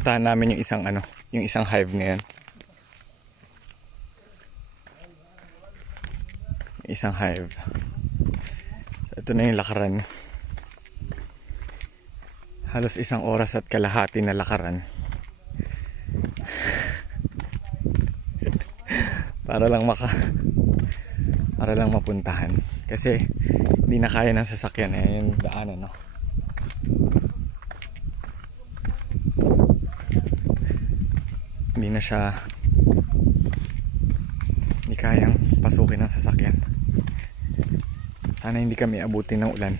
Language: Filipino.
pupuntahan namin yung isang yung isang hive ngayon. Isang hive. Ito na yung lakaran. Halos 1 oras at kalahati na lakaran. para lang mapuntahan. Kasi hindi na kaya ng sasakyan yung daanan, no. Hindi kayang pasukin ng sasakyan. Sana hindi kami abutin ng ulan.